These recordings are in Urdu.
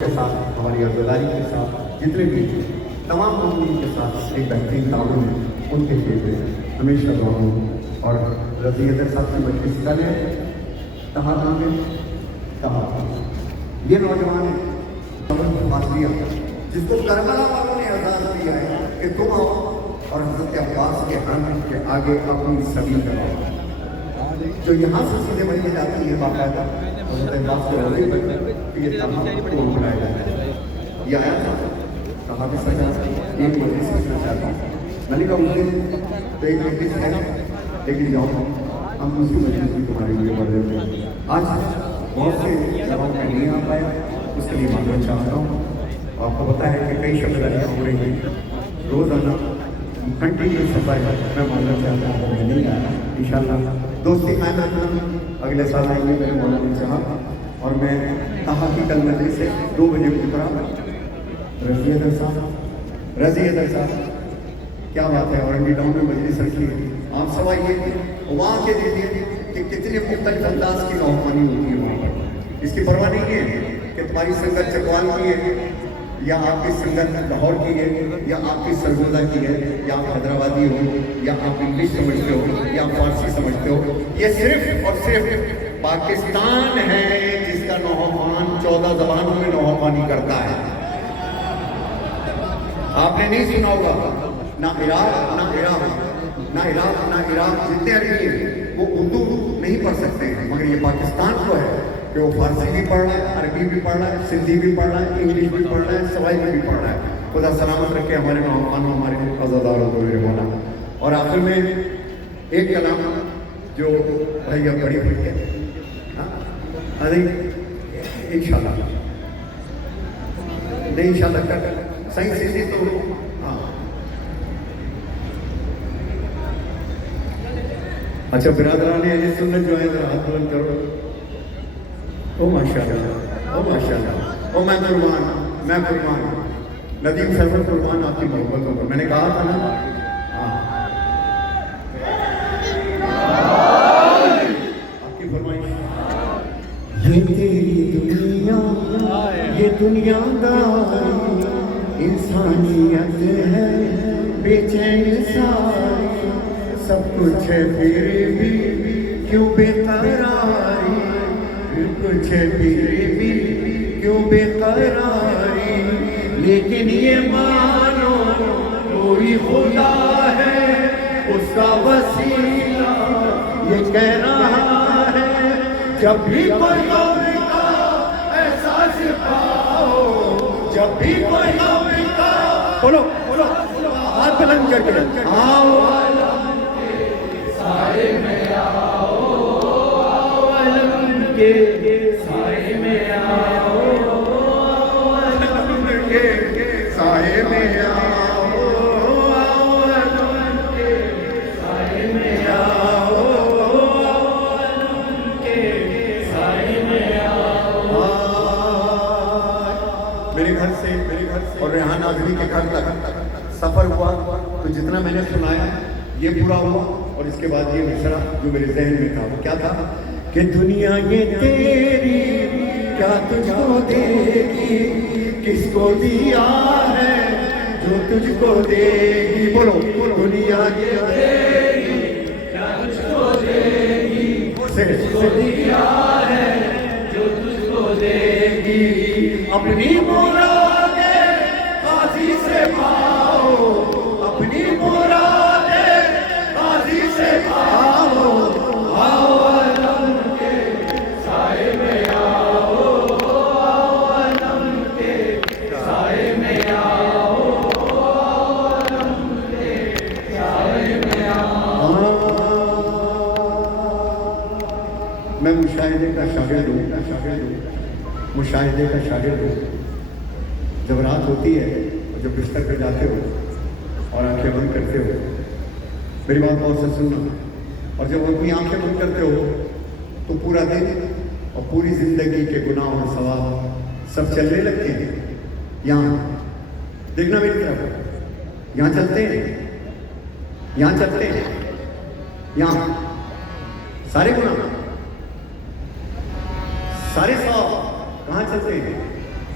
کے ساتھ ہماری عزاداری کے ساتھ جتنے بھی تمام لوگوں کے ساتھ ایک بہترین تعاون ہے ان کے لیے ہمیشہ دعا ہوں. اور رضی حیدر صاحب کی مجلس کا ہے کہاں میں کہاں یہ نوجوان ہے جس کو کربلا والوں نے آزاد کیا ہے کہ تم آؤ اور حضرت عباس کے ہاتھ کے آگے اپنی سبھی کرواؤ. جو یہاں سے سیدھے بنی جاتی ہے باقاعدہ حضرت عباس کو ہوتے بنتے کہ یہ تمام کو بلایا جاتا ہے. یہ آیا تھا کہاں بھی سجا ایک مجلس کرنا چاہتا ہوں. میں نے کہا اس دن تو ایک مجلس ہے لیکن جاؤ ہم دوسری مجلس بھی تمہارے لیے بڑھ دیتے ہیں. آج بہت سے جگہوں میں نہیں آ پایا اس کے لیے معذرت چاہتا ہوں. آپ کو پتا ہے کہ کئی شبداریاں ہو رہی ہیں روزانہ کنٹینیو صفائی میں معذرت چاہتا ہوں میں نہیں آیا. انشاءاللہ دوستی قائم رکھنا اگلے سال آئیں گے میرے مولانا صاحب اور میں کہا کہ کل مجلس سے 2 بجے اترا. رضی حیدر صاحب کیا بات ہے. اور انڈی ٹاؤن میں مجلس رکھی ہے. آپ سوال یہ کہ وہاں کے دیکھیے کہ کتنے مختلف انداز کی نوحانی ہوتی ہے وہاں پر. اس کی پرواہ نہیں ہے کہ تمہاری سنگت چکوال کی ہے یا آپ کی سنگت لاہور کی ہے یا آپ کی سرگودا کی ہے یا آپ حیدرآبادی ہو یا آپ انگلش سمجھتے ہو یا آپ فارسی سمجھتے ہو. یہ صرف اور صرف پاکستان ہے جس کا نوحان 14 زبانوں میں نوحانی کرتا ہے. آپ نے نہیں سنا ہوگا نہ عراق جتنے عربی ہیں وہ اردو نہیں پڑھ سکتے ہیں مگر یہ پاکستان کو ہے کہ وہ فارسی بھی پڑھ رہا ہے عربی بھی پڑھ رہا ہے سندھی بھی پڑھ رہا ہے انگلش بھی پڑھ رہا ہے سوائی میں بھی پڑھ رہا ہے. خدا سلامت رکھے ہمارے نوحانوں ہمارے عزاداروں کو میرے مولا. اور آخر میں ایک کلام جو بھائی اب بڑی ہوئی ہے ارے انشاءاللہ نہیں انشاءاللہ کر صحیح سیدھی تو ہاں اچھا برادران اہل سنت جو ہے ذرا ہاتھ بلند کرو. او ماشاءاللہ او ماشاءاللہ او میں قربان ندیم فیصل قربان آپ کی محبتوں پر. میں نے کہا تھا نا آپ کی فرمائش یہ تیری دنیا یہ دنیا داری انسانیت ہے بے چین ساری سب کچھ ہے پھر بھی کیوں بے قراری کچھ ہے پھر بھی کیوں بے قراری لیکن یہ مانو کوئی خدا ہے اس کا وسیلہ یہ کہہ رہا ہے جب بھی کوئی غم کا احساس پاؤ جب بھی کوئی غم کا بولو ہاتھ بلند کر کے آؤ عالم کے سائے میں آؤ عالم کے سائے میں آؤ عالم کے سائے میں آؤ عالم کے سائے میں آؤ عالم کے سائے میں آؤ. میرے گھر سے اور ریحان آدمی کے گھر تک سفر ہوا تو جتنا میں نے سنایا یہ پورا ہوا. اور اس کے بعد یہ مصرع جو میرے ذہن میں تھا وہ کیا تھا کہ دنیا یہ تیری کیا تجھ کو دے گی کس کو دیا ہے جو تجھ کو دے گی. بولو دنیا یہ تیری کیا تجھ کو دے گی کس کو دیا ہے جو تجھ کو دے گی. اپنی مرادیں قاضی سے پاؤ اپنی مرادیں قاضی سے پاؤ آؤ عالم کے سائے میں آؤ عالم کے سائے میں آؤ عالم کے سائے میں آؤ. میں مشاہدے کا شاگرد ہوں مشاہدے کا شاگرد ہوں. جب رات ہوتی ہے اور جب بستر پہ جاتے ہو اور آنکھیں بند کرتے ہو میری بات غور سے سننا اور جب اپنی آنکھیں بند کرتے ہو تو پورا دن اور پوری زندگی کے گناہ اور ثواب سب چلنے لگتے ہیں. یہاں دیکھنا میری طرف یہاں چلتے ہیں یہاں سارے گناہ سارے ثواب کہاں چلتے ہیں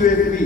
USB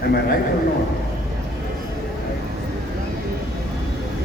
Am I right or not?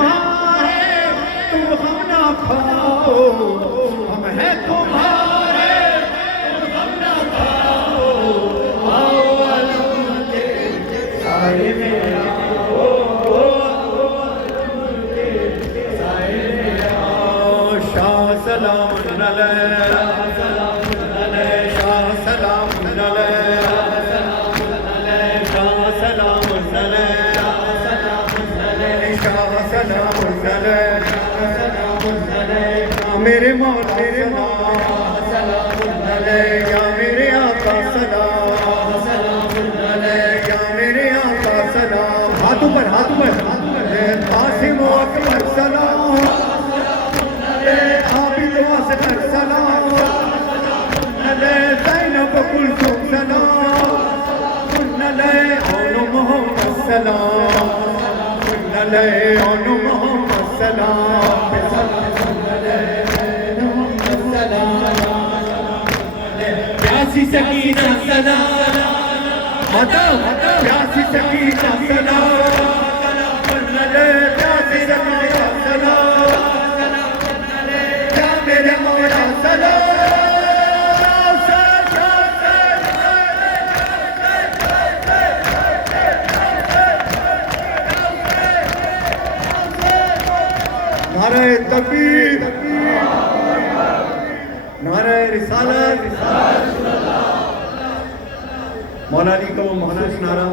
تمہارے تم غم نہ کھاؤ، ہم ہیں تمہارے تم غم نہ کھاؤ، آؤ علم کے سائے میں آؤ، علم کے سائے میں آؤ، شاہ سلام علیہ، شاہ سلام علیہ، شاہ سلام علیہ، شاہ سلام علیہ، میرے مولا سلام علیہ، یا میرے آقا سلام علیہ، یا میرے آقا سلام، ہاتھ اوپر ہاتھ اوپر، قاسم و اکبر سلام عابد و اصغر سلام علیہ، زینب و کلثوم سلام علیہ، اون محمد سلام علیہ، اون محمد سلام پیاسی سکینہ سلام، پیاسی سکینہ سلام علیہ، پیاسی سکینہ سلام، یا میرے مولا سلام، نعرہ تکبیر، نعرہ رسالت، مولا علی کا وہ مخصوص نعرہ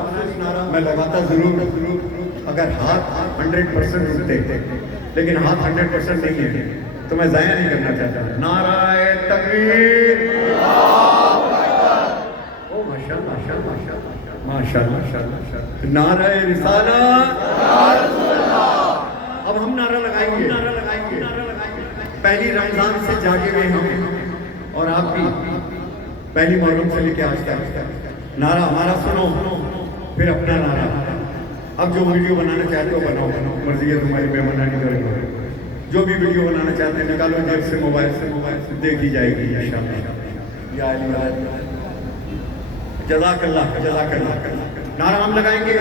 میں لگاتا ضرور اگر ہاتھ 100% رکتے، لیکن ہاتھ 100% نہیں ہے تو میں ضائع نہیں کرنا چاہتا۔ نعرہ تکبیر، او ماشاءاللہ، نعرہ رسالت، اب ہم نعرہ لگائیں گے، پہلی رمضان سے جاگے ہوئے ہم اور آپ بھی پہلی محرم سے لے کے آج تک نعرہ ہمارا سنو، پھر اپنا نعرہ۔ اب جو ویڈیو بنانا چاہتے ہو بناؤ، مرضی ہے تمہاری، بے منانی کرے گا، جو بھی ویڈیو بنانا چاہتے ہیں نکالو جیب سے، موبائل سے دیکھی جائے گی انشاءاللہ۔ یا علی جزاک اللہ، جزاک اللہ۔ نعرہ ہم لگائیں گے،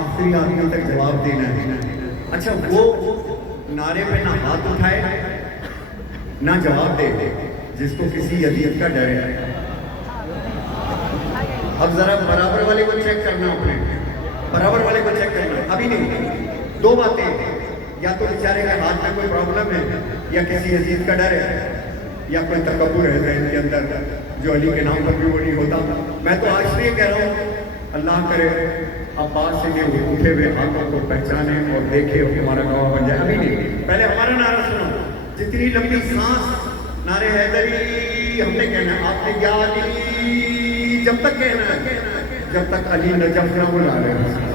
آخری آدمی تک جواب دینا ہے۔ اچھا وہ نعرے پہ نہ ہاتھ اٹھائے نہ جواب دے جس کو کسی اذیت کا ڈر ہے۔ اب ذرا برابر والے کو چیک کرنا، اپنے برابر والے کو چیک کرنا، ابھی نہیں، دو باتیں، یا تو بیچارے کے ہاتھ میں کوئی پرابلم ہے، یا کسی اذیت کا ڈر ہے، یا کوئی تکبر ہے ذہن کے اندر جو علی کے نام پر بھی وہ نہیں ہوتا۔ میں تو آج سے یہ کہہ رہا ہوں، اللہ کرے عباس سے یہ اٹھے ہوئے ہاتھوں کو پہچانے اور دیکھے اور ہمارا گواہ بن جائے۔ ابھی نہیں، پہلے ہمارا نعرہ سنو، جتنی لمبی سانس نعرے حیدری ہم نے کہنا ہے، آپ نے یا علی جب تک کہنا ہے جب تک علی نجف نہ بلا رہے ہیں۔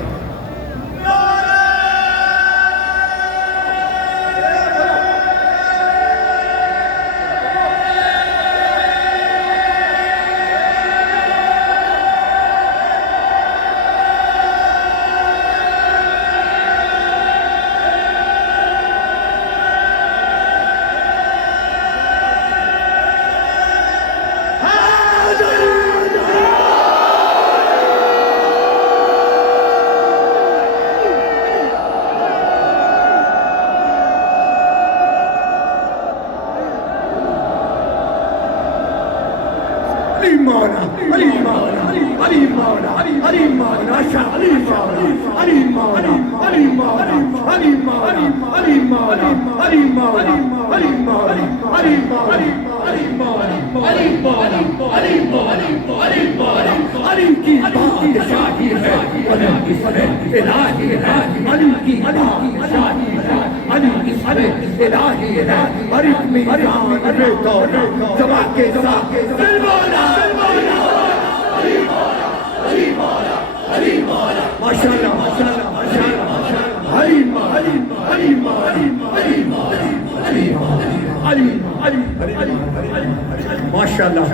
ماشاءاللہ،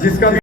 جس کا